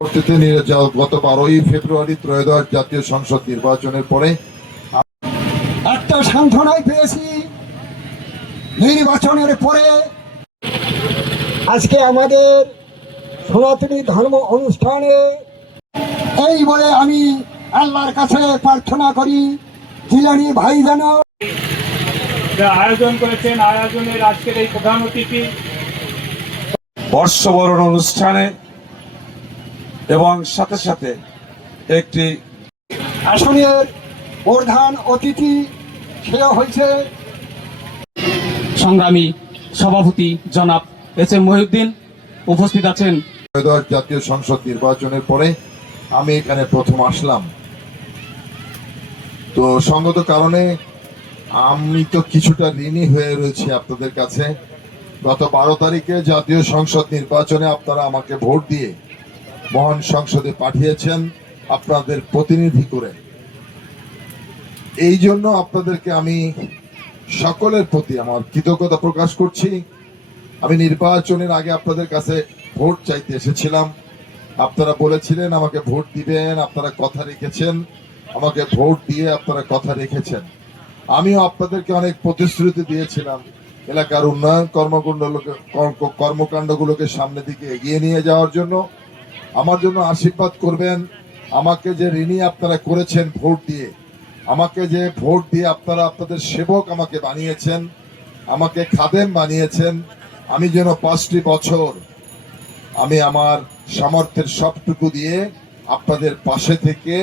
গত 12ই ফেব্রুয়ারি ত্রয়োদশ জাতীয় সংসদ নির্বাচনের পরে একটা সান্ত্বনায় পেয়েছি। নির্বাচনের পরে আজকে আমাদের সনাতনী ধর্ম অনুষ্ঠানে এই বলে আমি আল্লাহর কাছে প্রার্থনা করি, জিলানি ভাই যেন আয়োজন করেছেন, আয়োজনের আজকের এই প্রধান অতিথি বর্ষবরণ অনুষ্ঠানে এবং সাথে সাথে একটি আসনের প্রধান অতিথি সে হয়েছে সংগ্রামী সভাপতি জনাব এস এম মহিউদ্দিন। উপস্থিত আছেন ত্রয়োদশ জাতীয় সংসদ নির্বাচনের পরে আমি এখানে প্রথম আসলাম। তো সঙ্গত কারণে আমি তো কিছুটা ঋণী হয়ে রয়েছি আপনাদের কাছে। গত 12 তারিখে জাতীয় সংসদ নির্বাচনে আপনারা আমাকে ভোট দিয়ে মহান সংসদে পাঠিয়েছেন আপনাদের প্রতিনিধি করে। এই জন্য আপনাদেরকে আমি সকলের প্রতি আমার কৃতজ্ঞতা প্রকাশ করছি। আমি নির্বাচনের আগে আপনাদের কাছে ভোট চাইতে এসেছিলাম। আপনারা বলেছিলেন আমাকে ভোট দিবেন, আপনারা কথা রেখেছেন, আমাকে ভোট দিয়ে আপনারা কথা রেখেছেন। আমিও আপনাদেরকে অনেক প্রতিশ্রুতি দিয়েছিলাম এলাকার উন্নয়ন কর্মকাণ্ডগুলোকে সামনের দিকে এগিয়ে নিয়ে যাওয়ার জন্য। আমার জন্য আশীর্বাদ করবেন। আমাকে যে ঋণী আপনারা করেছেন ভোট দিয়ে, আমাকে যে ভোট দিয়ে আপনারা আপনাদের সেবক আমাকে বানিয়েছেন, আমাকে খাদেম বানিয়েছেন, আমি যেন 5টি বছর আমি আমার সামর্থ্যের সবটুকু দিয়ে আপনাদের পাশে থেকে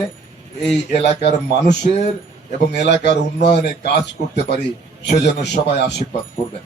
এই এলাকার মানুষের এবং এলাকার উন্নয়নে কাজ করতে পারি, সেজন্য সবাই আশীর্বাদ করবেন।